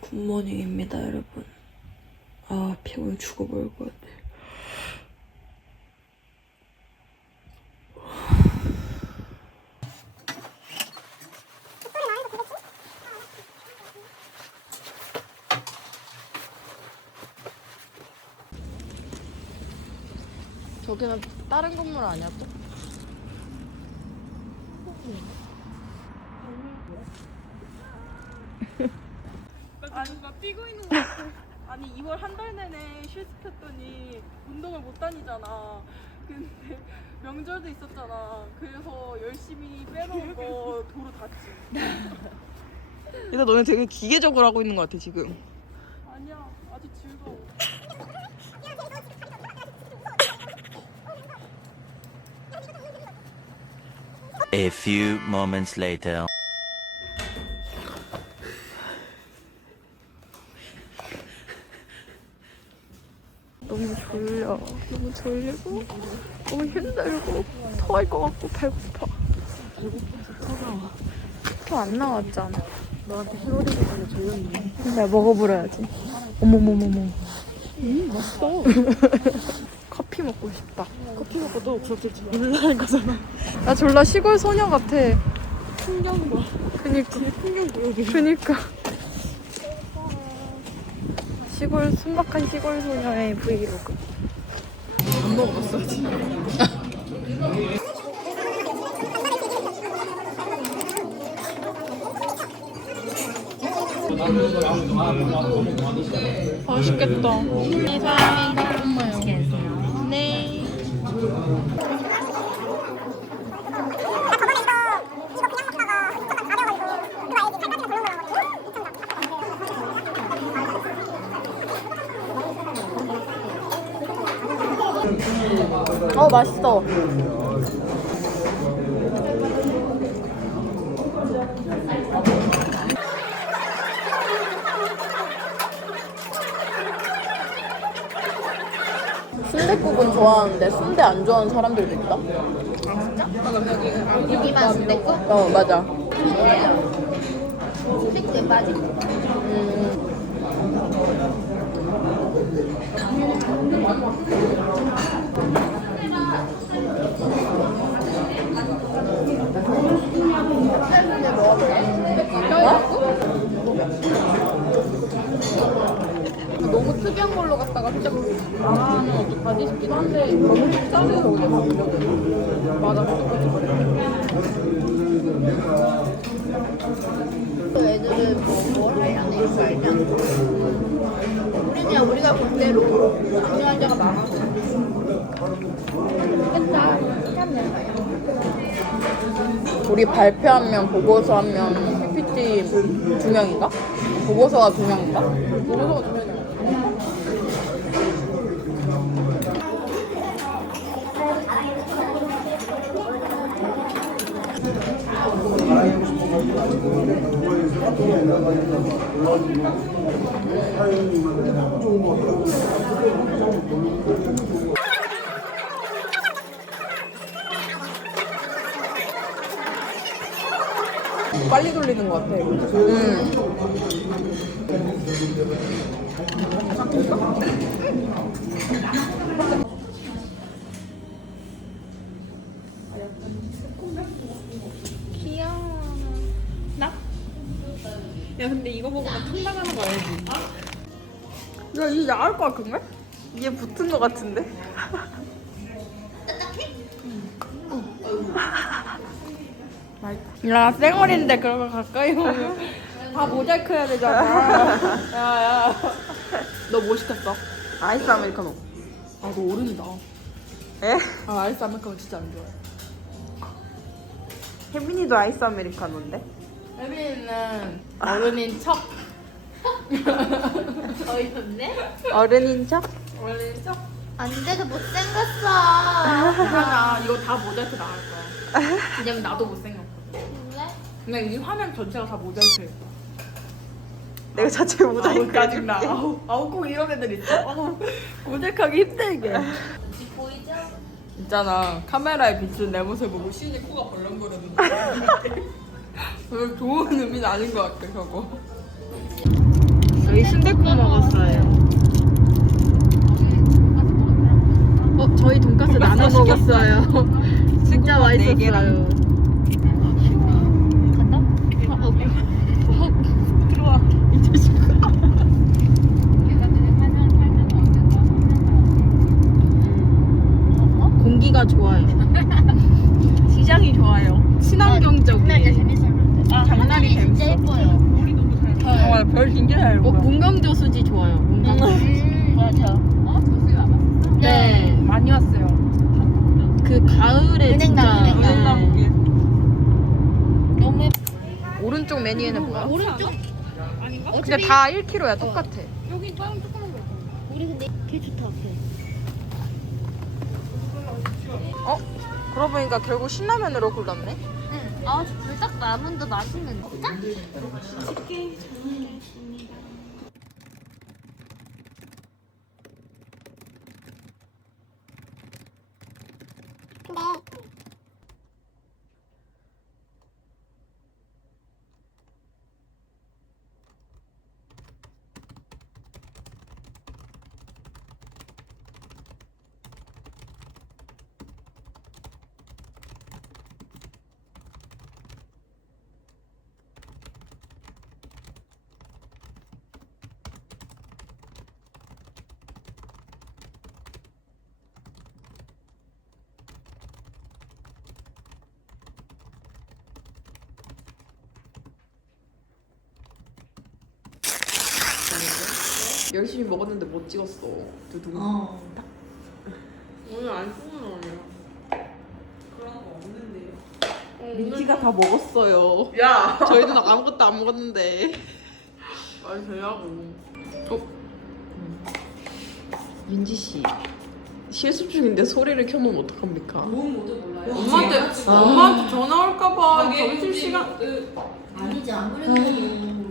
굿모닝입니다, 여러분. 아, 피곤해 죽어버릴 것 같아. 저기는 다른 건물 아니야 또? 아니 나 뛰고 있는 거 같아. 아니 2월 한 달 내내 쉴 시켰더니 운동을 못 다니잖아. 근데 명절도 있었잖아. 그래서 열심히 빼놓은 거 도로 닿지. 일단 너네 되게 기계적으로 하고 있는 것 같아, 지금. 아니야 아주 즐거워. A few moments later. 너무 졸려. 너무 졸리고, 너무 힘들고, 토할 것 같고, 배고파. 토 안 나왔잖아. 너한테 해로리기 전에 졸렸네. 내가 먹어버려야지. 어머머머머. 맛있어. 커피 먹고 싶다. 커피 먹고 너 그렇게 졸라할 거잖아. 나 졸라 시골 소녀 같아. 풍경 봐. 그니까. 풍경 보여줘. 그니까. 시골, 순박한 시골 소녀의 브이로그. 안 먹어봤어 아직. 맛있겠다. 네 사랑해. 엄마요. 네. 맛있어. 순댓국은 좋아하는데 순대 안 좋아하는 사람들도 있다. 여기만 순댓국? 어, 맞아. 스틱에 빠지. 너무 특이한 걸로 갔다가 진짜 망하면 어떡하지 싶긴 한데 너무 식사해서 오게 가보려고. 맞아. 또 애들은 뭘 하려는 이거 알지 않나? 우리는 그냥 우리가 본 대로 중요한 데가 많아서 좋겠다 하면 가요. 우리 발표하면 보고서 하면 PPT 2명인가? 보고서가 2명인가? 보고서가 좀 해야 빨리 돌리는 것 같아. 귀여워. 나? 야 근데 이거 먹으면 통 나가는 거 알지? 야, 이게 야할 것 같은데? 이게 붙은 것 같은데? 야, 쌩얼인데 그런 거 가까이 오면 다 모자이크 해야 되잖아. 야야. 너 뭐 시켰어? 아이스 아메리카노. 아 너 어른이다. 에? 아 아이스 아메리카노 진짜 안 좋아해. 혜민이도 아이스 아메리카노인데? 혜빈이는 어른인 척. 어이없네? 어른인 척? 어른인 척? 안 돼도 못생겼어. 하나 이거 다 모자이크 나갈 거야. 왜냐면 나도 못생겼거든. 그래? 근데 이 화면 전체가 다 모자이크일 거야. 내가 자체 모자이크 짜증나. 해줄게. 아우 꼭 이런 애들 있어. 모자이크하기 힘들게. 보이죠? 있잖아 카메라에 비춘 내 모습 보고 신이 코가 벌렁거리는 거. 별로 좋은 의미는 아닌 것 같아 저거. 저희 순댓국 먹었어요. 저희 돈까스 나눠 먹었어요. 진짜 맛있었어요. 간다? 들어와. 이 자식아. 공기가 좋아요. 시장이 좋아요. 친환경적이에요. 장난이 진짜 재밌어. 예뻐요. 별 진짜 잘 문경조 수지 좋아요. 문경조 수지. 맞아. 네. 많이 왔어요. 그 가을에 진짜. 은행나무. 네. 너무 오른쪽 메뉴에는 뭐야? 오른쪽. 근데 다 1kg야 똑같아. 여기 빵 조그만 거 있잖아. 우리 근데 개 좋다. 그러고 보니까 결국 신라면으로 골랐네. 응. 아, 불닭 라면도 맛있는데. 열심히 먹었는데 못 찍었어. 두둥. 오늘 안 찍은 거 아니야? 그런 거 없는데요. 민지가 다 먹었어요. 야, 저희는 아무것도 안 먹었는데. 말이 되냐고. 민지 씨 실습 중인데 소리를 켜놓으면 어떡합니까? 엄마한테 전화 올까봐 점심 시간. 아니지, 아무래도.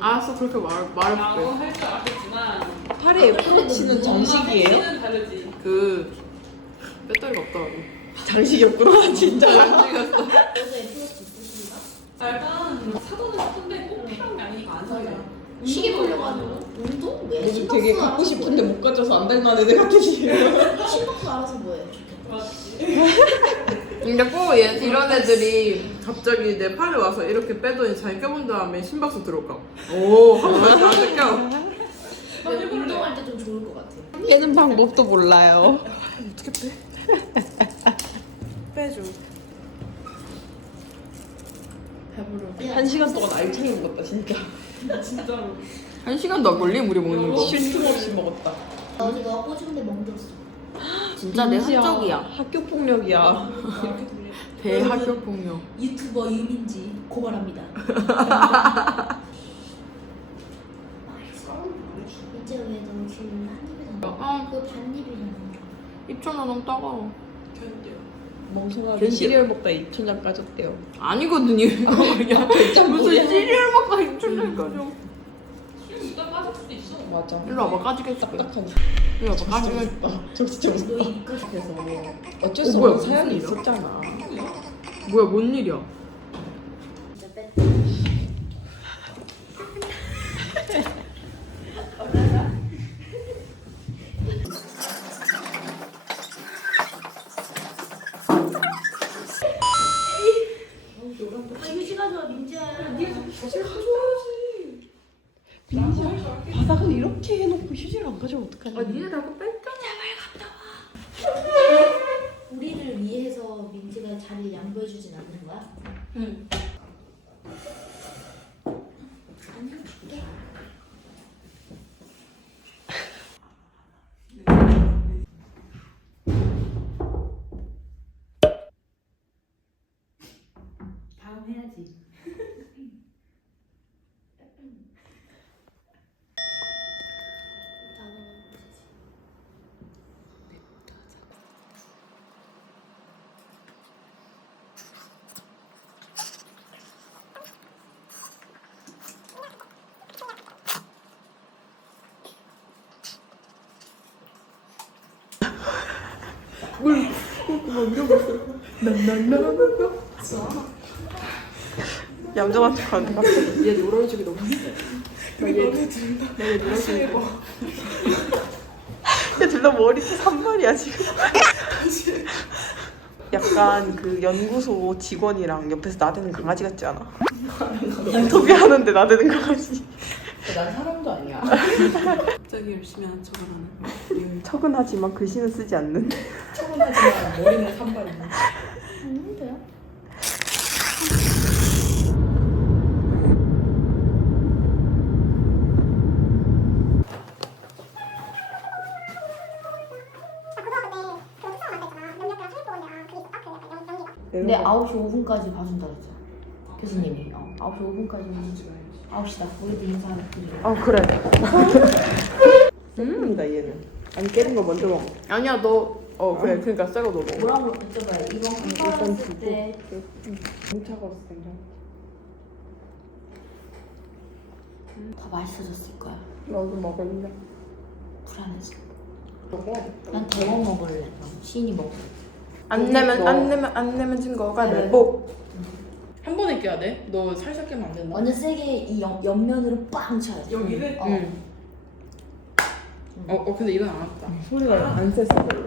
알았어, 그렇게 말해볼게. 할줄 알았겠지만 팔에 F로 치는 정식이에요? 는 다르지. 그 배터리가 없더라고. 장식이 없구나 진짜. 장식이었어. 일단 사전은 사던데 꼭 필요한 게 아니니까 안 사게. 시계 보려고 하는 운동? 왜? 요즘 되게 갖고 싶은데 못 가져서 안 된다는 애들 같으시네요. 심박수 알아서 뭐해? 근데 꼭 이런 애들이 갑자기 내 팔에 와서 이렇게 빼더니 잘 껴본 다음에 심박수 들어올까? 오, 한번 다시 나한테 껴. 근데 운동할 때 좀 좋을 것 같아. 깨는 방법도 몰라요. 빼줘. 네. 1시간 동안 알차게 먹었다 진짜. 진짜로. 1시간도 안 걸림 우리 먹는 거. 쉴 틈 없이 먹었다. 어제 너가 꽂은데 멍들었어. 진짜 내 민지야, 한적이야. 학교 폭력이야. 대학교 폭력. 유튜버 유민지 고발합니다. 이제 왜 너 지금 한 입이잖아. 그 반입이잖아. 입천원 너무 따가워. 멍청하게 견뎌. 시리얼 먹다 입천장 까졌대요. 아니거든요. 야, 무슨 뭐야? 시리얼 먹다 입천원까지. 일단 빠질 수도 있어. 맞아. 일로 와봐, 까지겠어. 딱딱한. 일로 와봐, 까지겠어. 저 진짜 너 무섭다. 입까지 그래서 어쩔 수 뭐야, 없는 사연이 무슨 일이야? 있었잖아. 뭐야, 뭔 일이야? 진짜 뺐다. 휴지 가져와 민지야. 바닥을 이렇게 해놓고 휴지를 안 가져오면 어떡하냐. 니네 자꾸 뺐잖아. 우리를 위해서 민지가 자리를 양보해주진 않는 거야? 응. 아니 줄게. 다음 해야지. 다음 해야지. 얌전한 척하는데 갑자기 얘 놀아주기 너무 힘들어. 얘 놀아주기. 둘다 머리 산발이야 지금. 약간 그 연구소 직원이랑 옆에서 나대는 강아지 같지 않아? 인터뷰하는데 나대는 강아지. 난 사람도 아니야. 갑자기 열심히 하는 척을 하는 거. 척은하지만 글씨는 쓰지 않는. 차분하지만 머리는 산발이네. 아닌데요? 근데 9시 5분까지 봐준다 그랬죠. 교수님이 9시 5분까지 9시다. 우리도 인사드리고. 아 그래. 나 얘는. 아니 깨는 거 먼저 먹어. 아니야 너. 그래 그러니까 새로 너 먹어. 뭐라고 여쭤봐요. 이번 컨퍼런스 때 너무 차가웠어 그냥. 더 맛있어졌을 거야. 너도 먹을래? 불안해서. 먹어. 난 대워 먹을래. 그럼 시인이 먹어. 안 내면 증거가 네. 내고. 한 번에 깨야 돼? 너 살살 깨면 안 된다. 완전 세게 이 옆면으로 빵 쳐야 돼. 여기를? 어. 근데 이건 안 왔다. 소리가 안 셌어 별로.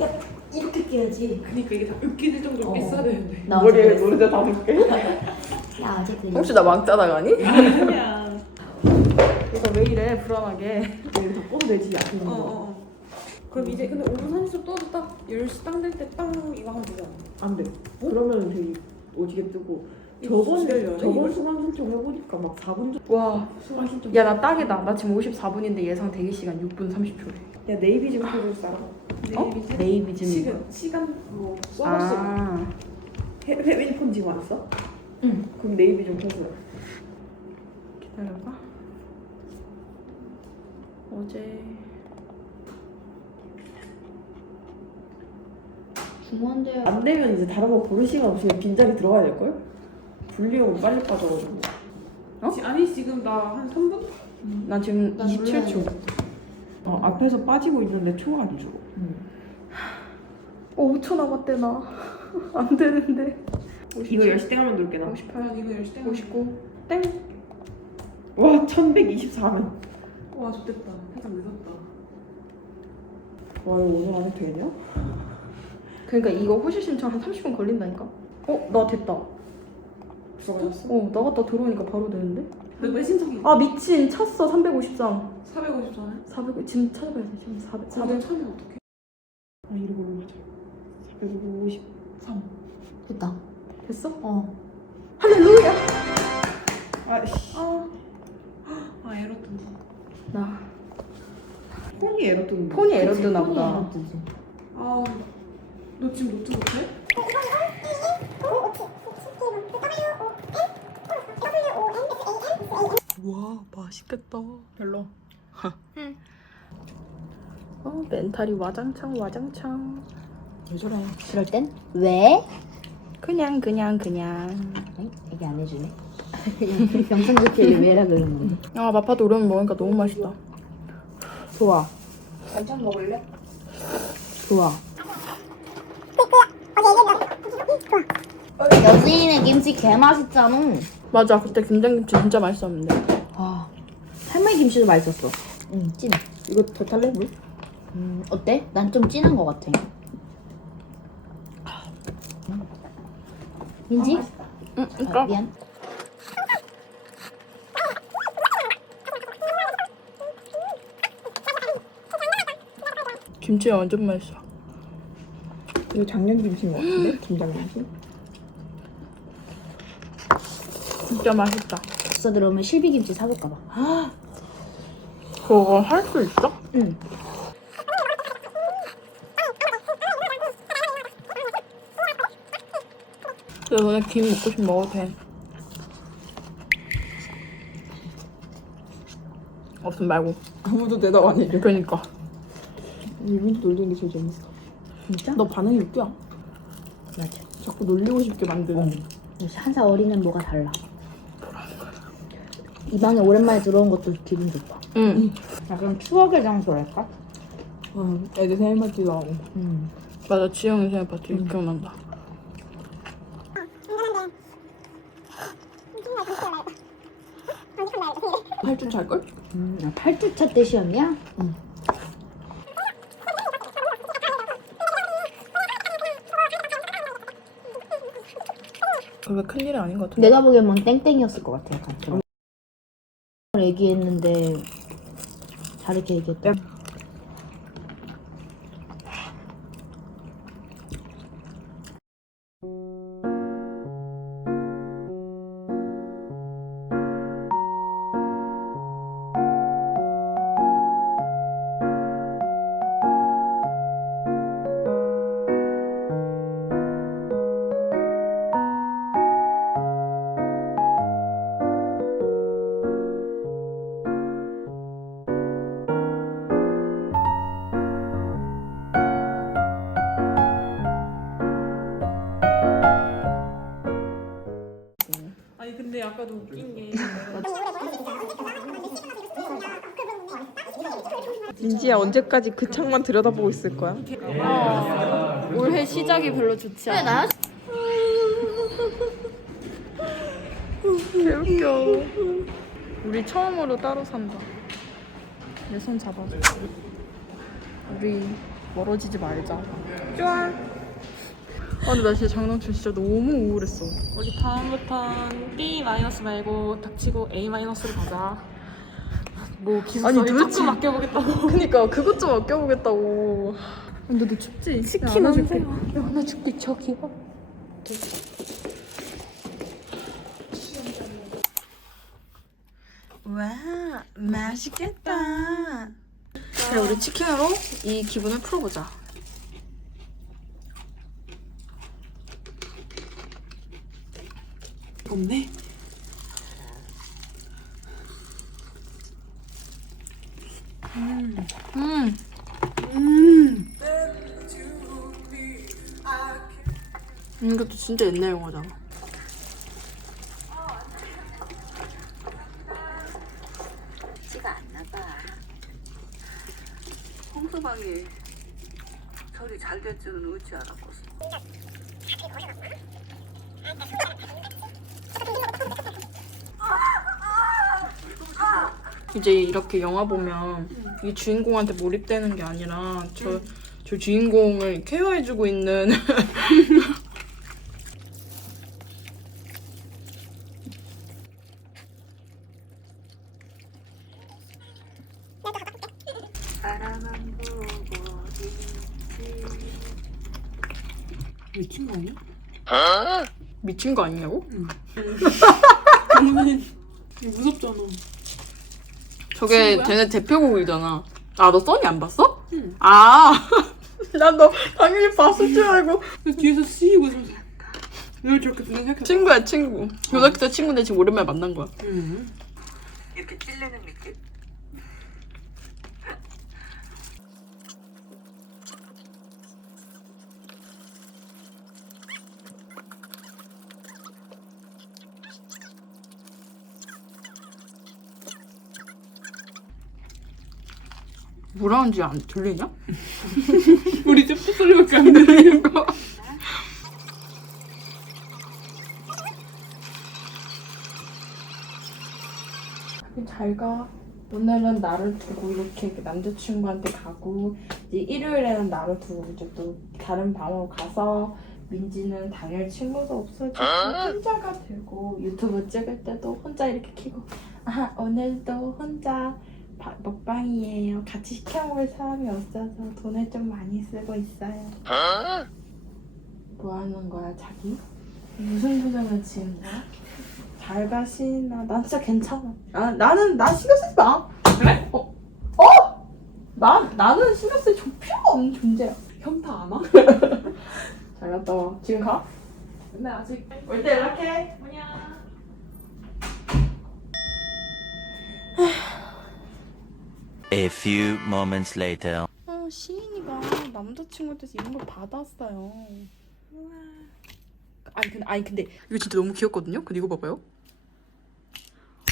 야 이렇게 깨야지. 그니까 이게 다 웃기는 정도로 어. 비싸야 되는데. 나 머리에 어제 노른자 다 묶게. 나 어제 그 혹시 나 왕따 나가니? 아니야. 이거 왜 이래 불안하게. 이거 다 꺼도 되지 아픈 그럼 이제 근데 5분 30초 떠도 딱 10시 딱 될 때 빵 이거 하면 되잖아. 안 돼. 그러면 되게 오지게 뜨고. 이거 기다려야 돼, 저번 이걸? 수강 신청 해보니까 막 4분 전. 와. 수강 신청. 야 나 딱이다. 나 지금 54분인데 예상 대기 시간 6분 30초래. 야 네이비 좀 해줄 사람. 네이비즘. 시간 뭐 써봤어. 아. 해외 인폰 지금 왔어? 응. 그럼 네이비 좀 해줘. 기다려봐. 어제. 중요한데요. 안 되면 이제 다른 거 고를 시간 없이 빈자리 들어가야 될걸? 분리용 빨리 빠져가지고. 아니 지금 나 한 3분? 나 지금 난 27초. 앞에서 빠지고 있는데 초 안 줘. 5초 남았대 나. 안 되는데. 이거 10시 땡 하면 놀게 나. 58, 이거 10시 땡. 59. 땡. 와 1124면. 와 좋겠다. 살짝 늦었다. 와 이거 오늘 안에 되냐? 그러니까 이거 호실 신청 한 30분 걸린다니까. 나 됐다. 들어가셨어? 나갔다 들어오니까 바로 되는데? 몇 신청이? 아 미친 찼어 353. 450전에? 400 지금 찾아봐야 돼 지금 400. 400 차면 어떡해? 아 이러고 올라가자. 453. 됐다. 됐어? 어. 할렐루야. 아씨. 아 에러 뜬다. 나 폰이 에러 뜨는 거. 폰이 에러 뜨나 보다. 아, 너 지금 노트 못해? 와 맛있겠다. 별로. 멘탈이 와장창. 왜 저래? 그럴 땐 왜? 그냥. 얘기 안 해주네. 영상 좋게 왜라 그러는 건데. 아 마파도 오랜만에 먹으니까 너무 맛있다. 좋아. 반찬 먹을래? 좋아. 여진이네 김치 개 맛있잖아. 맞아 그때 김장김치 진짜 맛있었는데. 아, 할머니 김치도 맛있었어. 응, 찐. 이거 더 탈래 물? 어때? 난 좀 진한 것 같아. 민지? 아, 미안. 김치가 완전 맛있어. 이거 작년 김치인 것 같은데? 김장김치? 진짜 맛있다. 박사 들어오면 실비 김치 사볼까 봐. 그거 할 수 있어? 응. 야 너네 김 먹고 싶으면 먹어도 돼. 없으면 말고. 아무도 대답 안 해줘. 그러니까. 이분도 놀리는 게 제일 재밌어. 진짜? 너 반응이 웃겨. 맞아. 자꾸 놀리고 싶게 만드는. 역시 한 살 어리는 뭐가 달라. 이 방에 오랜만에 들어온 것도 기분 좋다. 응. 약간 추억의 장소랄까? 애들 생일 맞기도 하고. 맞아, 지영이 생각봤지. 기억난다. 팔 주 찰걸? 8주차 때 시험이야? 그게 큰일이 아닌 것 같은데. 내가 보기엔 뭐 땡땡이었을 것 같아. 약간 좀. 얘기했는데 다르게 얘기했다. 아니 근데 아까도 웃긴 게 민지야 언제까지 그 창만 들여다보고 있을 거야? 올해 시작이 별로 좋지 않아. 개웃겨. 우리 처음으로 따로 산다. 내 손 잡아줘. 우리 멀어지지 말자. 좋아. 근데 나 진짜 장난쳐 진짜 너무 우울했어. 우리 다음부턴 B- 말고 닥치고 A- 로 가자. 뭐 기숙사에 조금 아껴보겠다고. 그니까 그것 좀 아껴보겠다고. 근데 너 춥지? 치킨 안아줄게. 안아줄게 저기요. 와 맛있겠다. 그래 우리 치킨으로 이 기분을 풀어보자. 없네. 이것도 진짜 옛날 영화잖아. 홍서방이 저리 잘 될 줄은 어찌 알았겠어. 이제 이렇게 영화 보면 이 주인공한테 몰입되는 게 아니라 저 주인공을 케어해주고 있는 바라만 보고 있지. 미친 거 아니야? 미친 거 아니냐고? 그러면 무섭잖아. 저게 쟤네 대표곡이잖아. 아, 너 써니 안 봤어? 응. 아, 난 너 당연히 봤을 줄 알고. 뒤에서 씌고 있으면서 왜 저렇게 부는 생각해? 친구야, 친구. 고등학교 때 친구인데 지금 오랜만에 만난 거야. 이렇게 찔리는 느낌? 뭐라는지 안 들리냐? 우리 잽프 소리밖에 안 들리는 거. 잘 가. 오늘은 나를 두고 이렇게 남자친구한테 가고 이제 일요일에는 나를 두고 이제 또 다른 방으로 가서 민지는 당일 친구도 없어지고 혼자가 되고 유튜브 찍을 때도 혼자 이렇게 키고 아 오늘도 혼자 먹방이에요. 같이 시켜 먹을 사람이 없어서 돈을 좀 많이 쓰고 있어요. 뭐 하는 거야 자기? 무슨 표정을 지은 거야? 잘 가시나? 난 진짜 괜찮아. 나는 신경 쓰지 마. 그래? 나는 신경 쓸 필요가 없는 존재야. 형 다 안 와? 잘 갔다 와. 지금 가? 근데 아직 올 때 연락해. 뭐냐? A few moments later. 시인이가 남자친구한테서 이런 걸 받았어요. 아니 근데 이거 진짜 너무 귀엽거든요? 근데 이거 봐봐요.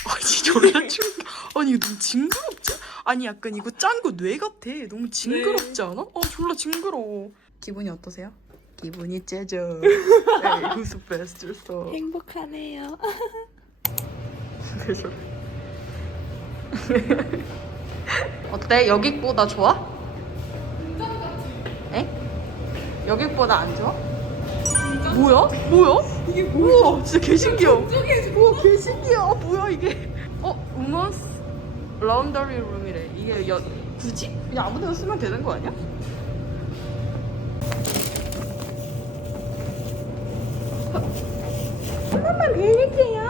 아니 졸라 아니 이거 너무 징그럽지? 아니 약간 이거 짠 거 뇌 같아. 너무 징그럽지 않아? 졸라 징그러워. 기분이 어떠세요? 기분이 째죠. Hey, who's the best? So. 행복하네요. 그래서 어때? 여기보다 좋아? 에? 여기보다 안 좋아? 뭐야? 이게 뭐야? 우와, 진짜 개신기해. 우와, 개신기해. 뭐야 이게? 우먼스 라운더리 룸이래. 이게 굳이? 그냥 아무데나 쓰면 되는 거 아니야? 한번만 빌릴게요.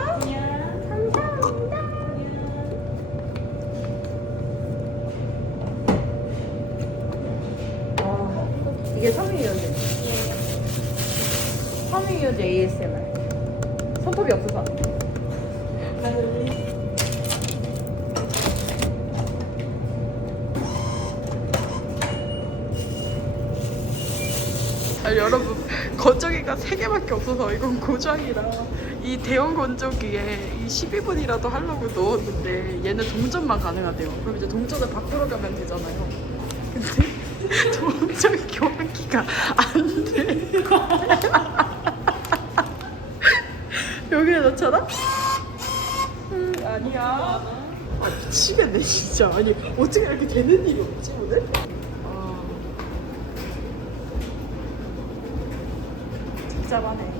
감사합니다. 이게 섬유유연제. 섬유유연제 ASMR. 손톱이 없어서. 아니, 여러분 건조기가 3개밖에 없어서 이건 고장이라 이 대형 건조기에 이 12분이라도 하려고 넣었는데 얘는 동전만 가능하대요. 그럼 이제 동전을 바꾸러 가면 되잖아요. 근데 동전 교환기가 안 돼. 여기에 넣잖아? 아니야. 아 미치겠네 진짜. 아니 어떻게 이렇게 되는 일이 없지 오늘? 복잡하네.